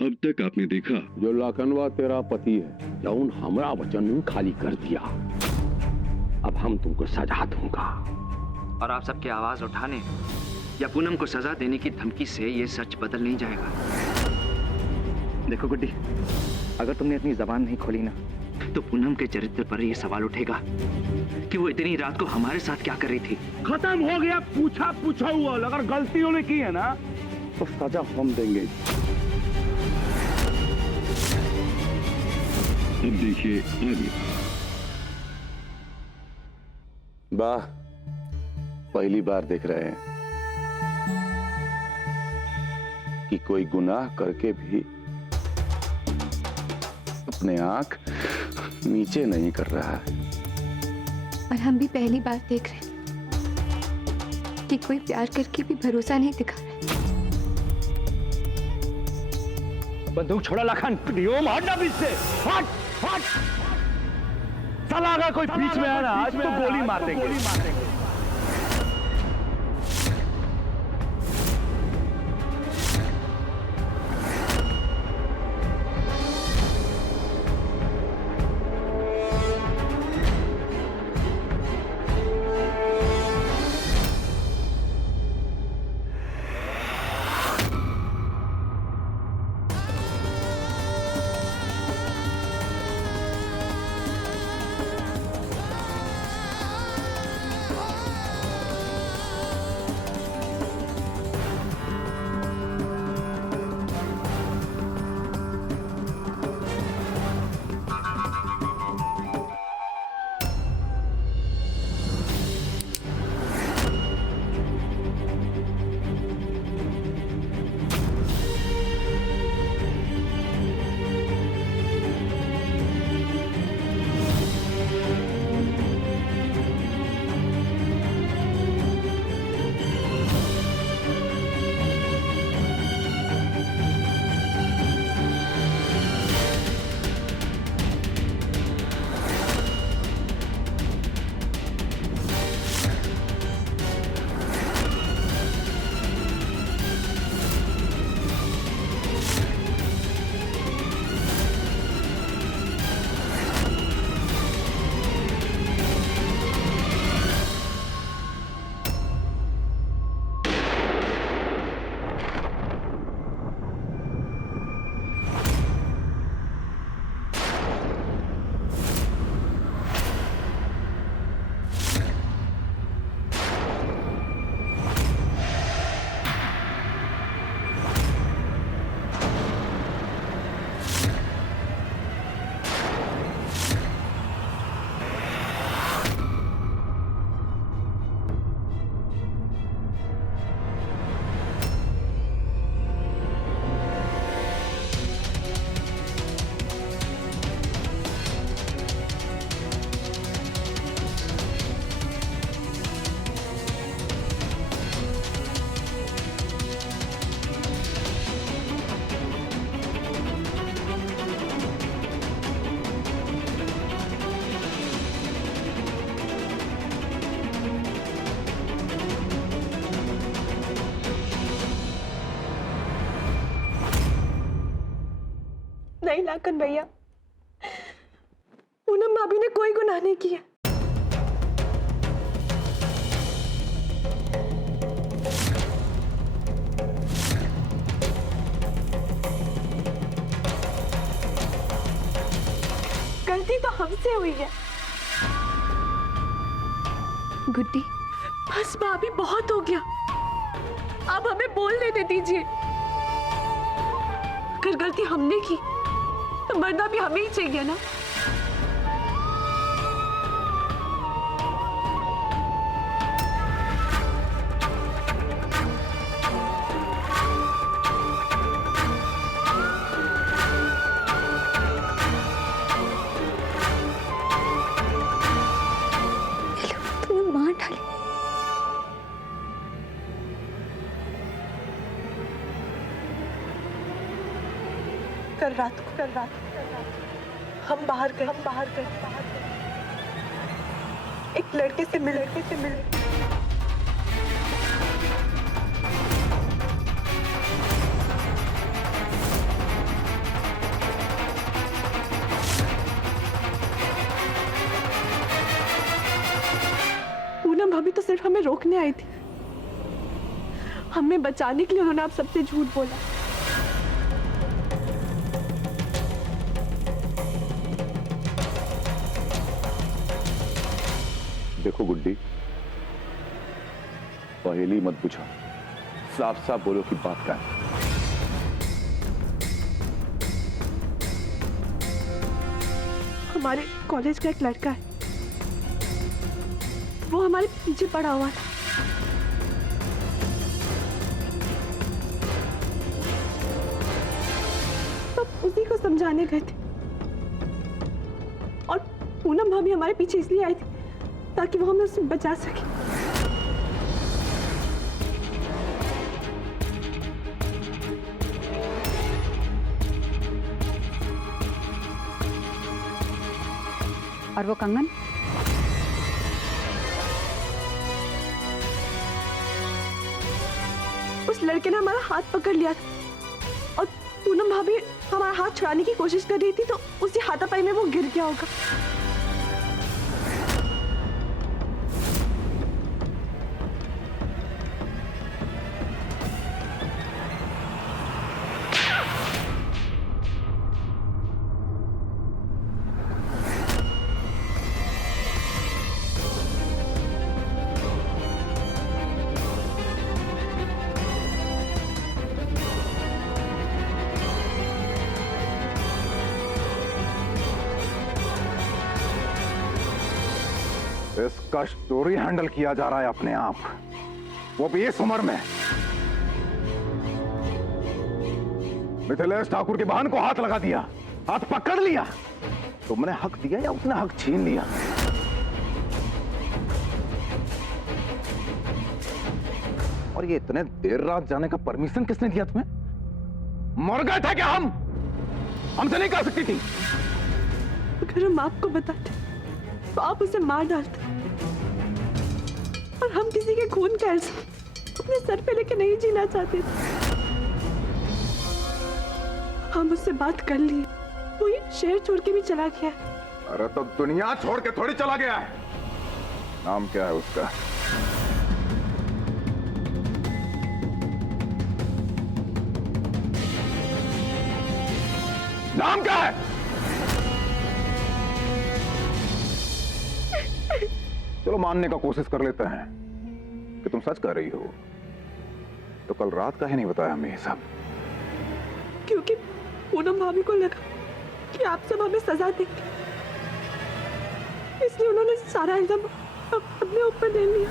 अब तक आपने देखा जो लाखनवा तेरा पति है, जौन हमरा वचन खाली कर दिया, अब हम तुमको सजा दूंगा। और आप सबके आवाज उठाने या पूनम को सजा देने की धमकी से ये सच बदल नहीं जाएगा। देखो गुड्डी, अगर तुमने अपनी जबान नहीं खोली ना, तो पूनम के चरित्र पर ये सवाल उठेगा कि वो इतनी रात को हमारे साथ क्या कर रही थी। खत्म हो गया पूछा हुआ। अगर गलती उन्होंने की है ना, तो सजा हम देंगे। अब देखिए आगे। वाह, पहली बार देख रहे हैं कि कोई गुनाह करके भी अपने आंख नीचे नहीं कर रहा है। और हम भी पहली बार देख रहे हैं कि कोई प्यार करके भी भरोसा नहीं दिखा रहा। बंदूक छोड़ा लखन, नियम हटना बीच से, हट हट। साला अगर कोई बीच में आया ना, आज तो गोली मार देंगे। नहीं लाखन भैया, पूनम भाभी ने कोई गुनाह नहीं किया। गलती तो हमसे हुई है। गुड्डी, बस भाभी बहुत हो गया, अब हमें बोलने दे दीजिए। अगर गलती हमने की तो मरना भी हमें ही चाहिए ना। तुम्हें मार डाली। कल रात को हम बाहर गए, एक लड़के से मिले। पूनम भाभी तो सिर्फ हमें रोकने आई थी। हमें बचाने के लिए उन्होंने आप सबसे झूठ बोला। देखो गुड्डी, पहेली मत पूछो, साफ साफ बोलो कि बात क्या है। हमारे कॉलेज का एक लड़का है, वो हमारे पीछे पड़ा हुआ था। तो उसी को समझाने गए थे और पूनम भाभी हमारे पीछे इसलिए आई थी ताकि वो हमें उससे बचा सके। और वो कंगन? उस लड़के ने हमारा हाथ पकड़ लिया था और पूनम भाभी हमारा हाथ छुड़ाने की कोशिश कर रही थी, तो उसी हाथापाई में वो गिर गया होगा। इसका स्टोरी हैंडल किया जा रहा है अपने आप, वो भी इस उम्र में। मिथिलेश ठाकुर की बहन को हाथ लगा दिया, हाथ पकड़ लिया। तुमने हक दिया या उसने हक छीन लिया? और ये इतने देर रात जाने का परमिशन किसने दिया तुम्हें? मर गए थे क्या हम? हमसे नहीं कर सकती थी। अगर हम आपको बताते तो आप उसे मार डालते, और हम किसी के खून का इल्जाम अपने सर पे लेके नहीं जीना चाहते थे। हम उससे बात कर लिए, वो ये शहर छोड़ के भी चला गया। अरे तो दुनिया छोड़ के थोड़ी चला गया है। नाम क्या है उसका? नाम क्या है? चलो मानने का कोशिश कर लेते हैं कि तुम सच कह रही हो, तो कल रात का ही नहीं बताया हमें ये सब। क्योंकि पूनम भाभी को लगा कि आप सब हमें सजा देंगे, इसलिए उन्होंने सारा इल्जाम अपने ऊपर ले लिया।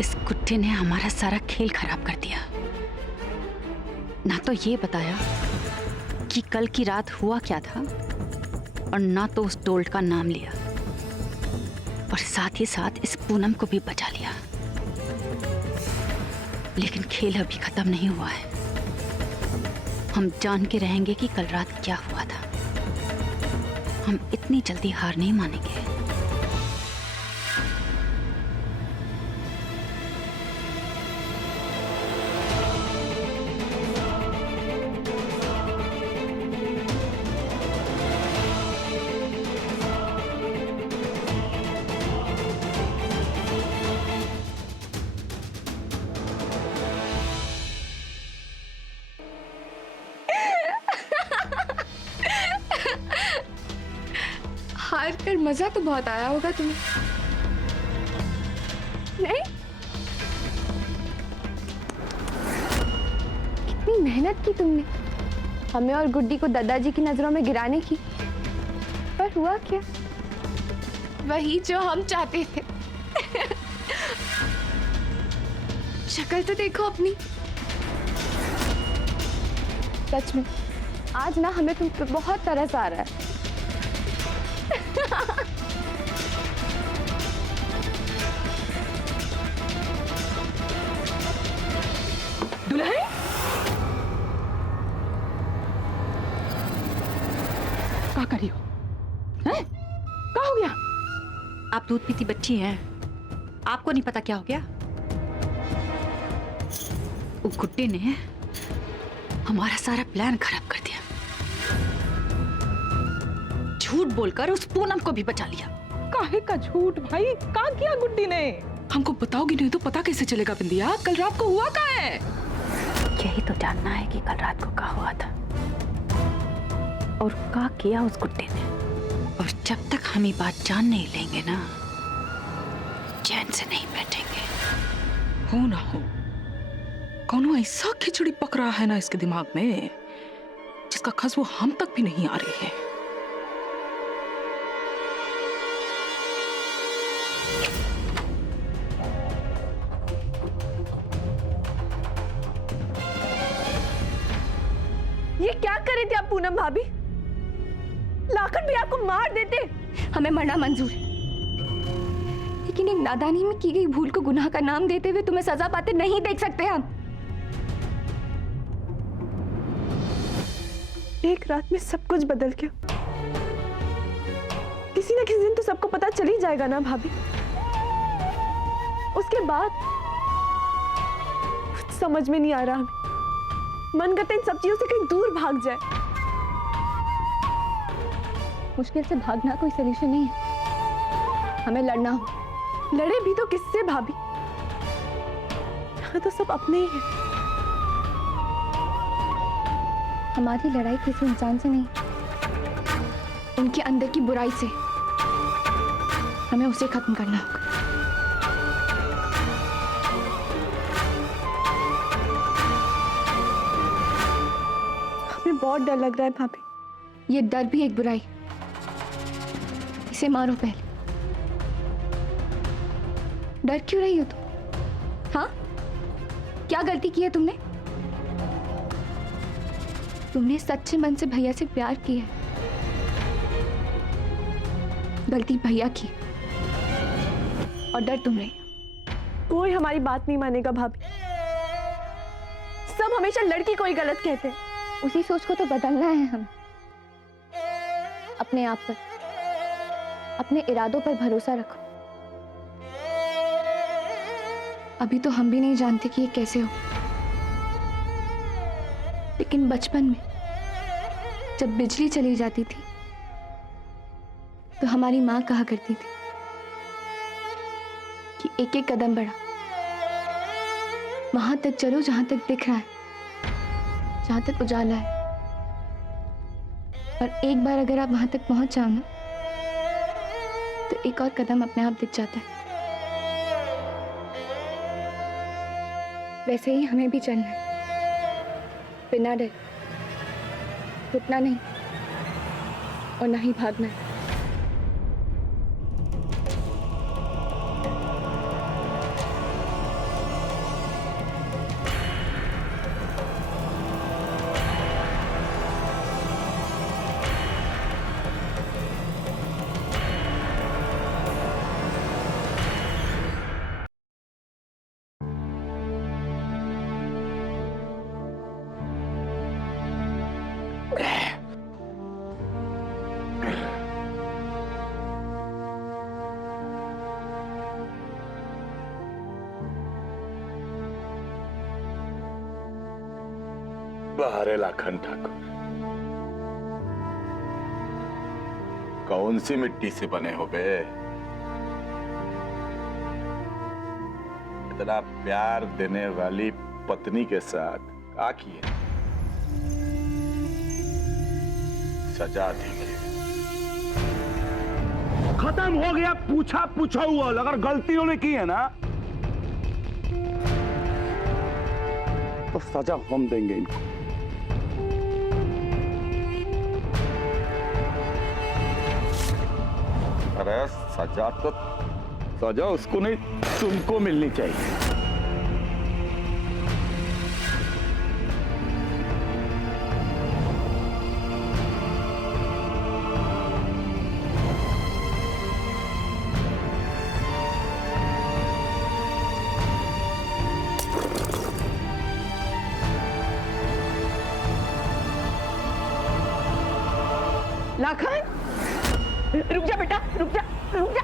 इस कुत्ते ने हमारा सारा खेल खराब कर दिया। ना तो ये बताया कि कल की रात हुआ क्या था, और ना तो उस डोल्ट का नाम लिया, और साथ ही साथ इस पूनम को भी बचा लिया। लेकिन खेल अभी खत्म नहीं हुआ है। हम जान के रहेंगे कि कल रात क्या हुआ था। हम इतनी जल्दी हार नहीं मानेंगे। हार कर मजा तो बहुत आया होगा तुम्हें, नहीं? कितनी मेहनत की तुमने हमें और गुड्डी को दादाजी की नजरों में गिराने की, पर हुआ क्या? वही जो हम चाहते थे। शक्ल तो देखो अपनी। सच में आज ना हमें तुम पे बहुत तरस आ रहा है। दुल्हन क्या करी हो? हैं? क्या हो गया? आप दूध पीती बच्ची हैं, आपको नहीं पता क्या हो गया? वो गुड्डे ने हमारा सारा प्लान खराब कर दिया। झूठ बोलकर उस पूनम को भी बचा लिया। काहे का झूठ भाई? क्या किया गुड्डी ने? हमको बताओगी नहीं तो पता कैसे चलेगा बिंदिया? कल रात को हुआ क्या है? यही तो जानना है कि कल रात को क्या हुआ था और क्या किया उस गुड्डे ने। और जब तक हम ये बात जान नहीं लेंगे ना, चैन से नहीं बैठेंगे। हो ना हो, कौनो ऐसा खिचड़ी पक रहा है ना इसके दिमाग में जिसका खुशबू हम तक भी नहीं आ रही है। ये क्या कर रही थी आप पूनम भाभी? लाखन भी आपको मार देते। हमें मरना मंजूर है, लेकिन एक नादानी में की गई भूल को गुनाह का नाम देते हुए तुम्हें सजा पाते नहीं देख सकते हम। एक रात में सब कुछ बदल गया। किसी न किसी दिन तो सबको पता चल ही जाएगा ना भाभी। उसके बाद कुछ समझ में नहीं आ रहा हमें। मन करता है इन सब चीजों से कहीं दूर भाग जाए। मुश्किल से भागना कोई सलूशन नहीं है, हमें लड़ना हो। लड़े भी तो किससे भाभी? यहाँ तो सब अपने ही हैं। हमारी लड़ाई किसी इंसान से नहीं, उनके अंदर की बुराई से। हमें उसे खत्म करना होगा। हमें बहुत डर लग रहा है भाभी। ये डर भी एक बुराई। इसे मारो पहले। डर क्यों रही हो तुम? हाँ, क्या गलती की है तुमने? तुमने सच्चे मन से भैया से प्यार किया है। गलती भैया की और डर तुम रही। कोई हमारी बात नहीं मानेगा भाभी। सब हमेशा लड़की को ही गलत कहते हैं। उसी सोच को तो बदलना है हमें। अपने आप पर, अपने इरादों पर भरोसा रखो। अभी तो हम भी नहीं जानते कि ये कैसे हो, लेकिन बचपन में जब बिजली चली जाती थी तो हमारी माँ कहा करती थी कि एक एक कदम बढ़ा, वहां तक चलो जहां तक दिख रहा है, जहां तक उजाला है। और एक बार अगर आप वहां तक पहुंच जाओ ना, तो एक और कदम अपने आप दिख जाता है। वैसे ही हमें भी चलना है, बिना डर, रुकना नहीं और ना ही भागना है। बाहरे लाखन ठाकुर, कौन सी मिट्टी से बने हो बे? इतना प्यार देने वाली पत्नी के साथ क्या किए? सजा देंगे। खत्म हो गया पूछा पूछा हुआ। अगर गलती उन्होंने की है ना तो सजा हम देंगे इनको। अरे सजा उसको नहीं, तुमको मिलनी चाहिए। लाखन रुक जा बेटा, रुक जा, रुक जा।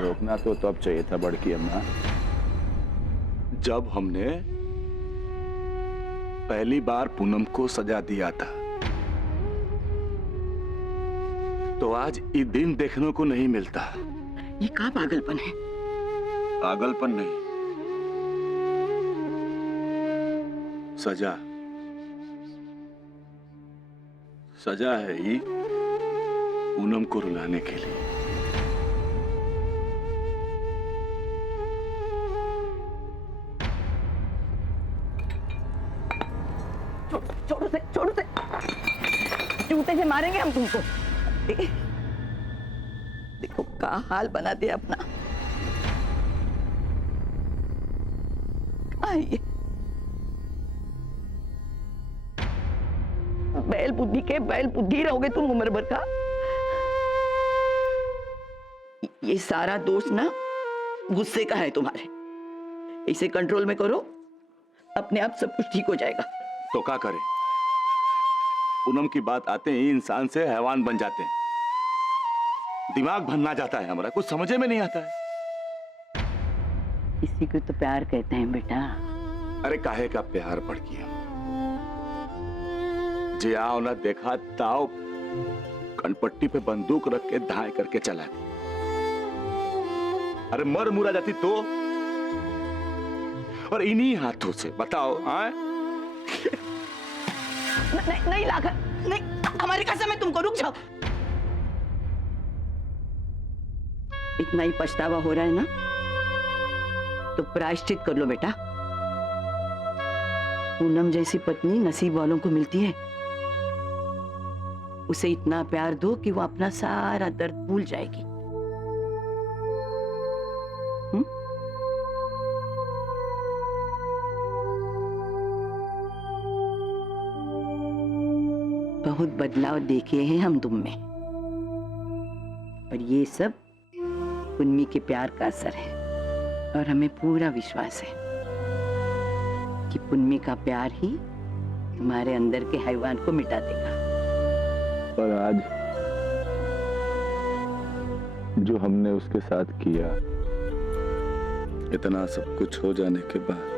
रोकना तो तब चाहिए था बड़की अम्मा, जब हमने पहली बार पूनम को सजा दिया था। तो आज ये दिन देखने को नहीं मिलता। ये का पागलपन है? पागलपन नहीं, सजा। सजा है ये पूनम को रुलाने के लिए। छोड़ो से, छोड़ो से, जूते से मारेंगे हम तुमको। देखो का हाल बना दिया अपना। आइए, बैल बुद्धि के बैल बुद्धि रहोगे तुम उम्र भर का। ये सारा दोष ना गुस्से का है तुम्हारे। इसे कंट्रोल में करो, अपने आप सब कुछ ठीक हो जाएगा। तो क्या करें? पूनम की बात आते ही इंसान से हैवान बन जाते हैं। दिमाग भरना जाता है हमारा, कुछ समझे में नहीं आता है। इसी को तो प्यार कहते हैं बेटा। अरे काहे का प्यार पड़ गया? जे आओ ना देखा ताओ कनपट्टी पे बंदूक रख के धाए करके चला गया। अरे मर मुरा जाती तो, और इन्हीं हाथों से बताओ। नहीं नहीं लाखन, नहीं, हमारी कसम है तुमको। रुक जाओ। इतना ही पछतावा हो रहा है ना, तो प्रायश्चित कर लो बेटा। पूनम जैसी पत्नी नसीब वालों को मिलती है। उसे इतना प्यार दो कि वो अपना सारा दर्द भूल जाएगी। बहुत बदलाव देखे हैं हम तुम में, पर ये सब पुन्नी के प्यार का असर है। और हमें पूरा विश्वास है कि पुन्नी का प्यार ही तुम्हारे अंदर के हैवान को मिटा देगा। पर आज जो हमने उसके साथ किया, इतना सब कुछ हो जाने के बाद,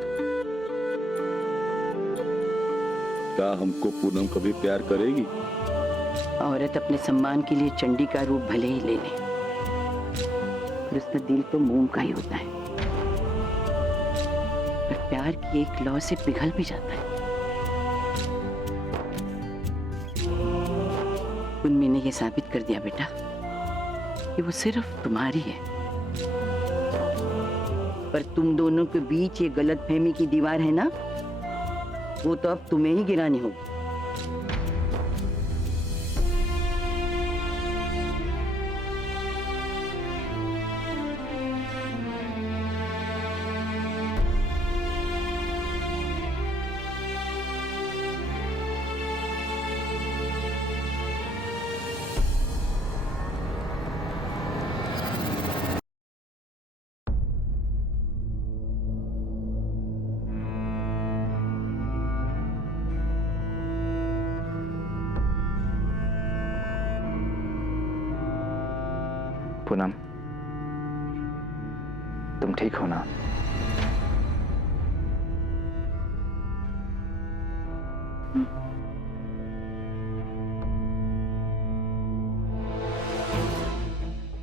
क्या हमको पूनम कभी प्यार करेगी? औरत अपने सम्मान के लिए चंडी का रूप भले ही ले ले, पर उसका दिल तो मोम का ही होता है। पर प्यार की एक लौ से पिघल भी जाता है। उनमें ने यह साबित कर दिया बेटा कि वो सिर्फ तुम्हारी है। पर तुम दोनों के बीच ये गलतफहमी की दीवार है ना, वो तो अब तुम्हें ही गिरानी होगी। पूनम, तुम ठीक हो ना?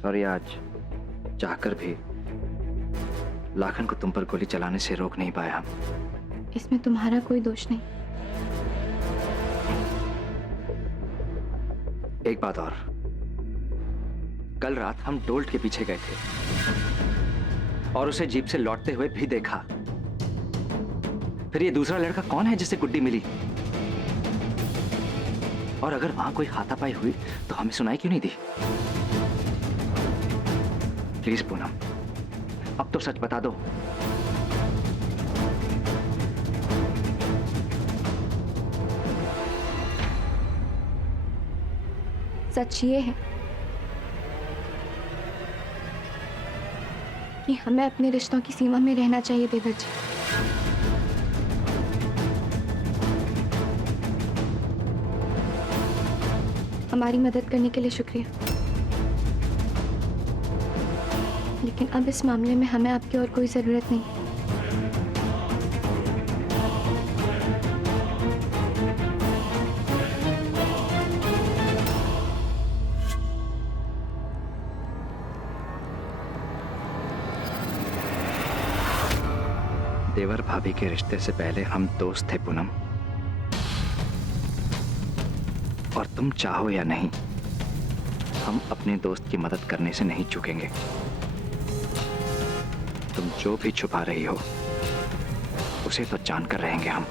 सॉरी, आज चाहकर भी लाखन को तुम पर गोली चलाने से रोक नहीं पाया। इसमें तुम्हारा कोई दोष नहीं। एक बात और, कल रात हम डोल्ट के पीछे गए थे और उसे जीप से लौटते हुए भी देखा। फिर ये दूसरा लड़का कौन है जिसे गुड्डी मिली? और अगर वहां कोई हाथापाई हुई तो हमें सुनाई क्यों नहीं दी? प्लीज पूनम, अब तो सच बता दो। सच ये है कि हमें अपने रिश्तों की सीमा में रहना चाहिए देवर जी। हमारी मदद करने के लिए शुक्रिया, लेकिन अब इस मामले में हमें आपकी और कोई जरूरत नहीं। देवर भाभी के रिश्ते से पहले हम दोस्त थे पूनम, और तुम चाहो या नहीं, हम अपने दोस्त की मदद करने से नहीं चूकेंगे। तुम जो भी छुपा रही हो उसे तो जानकर रहेंगे हम।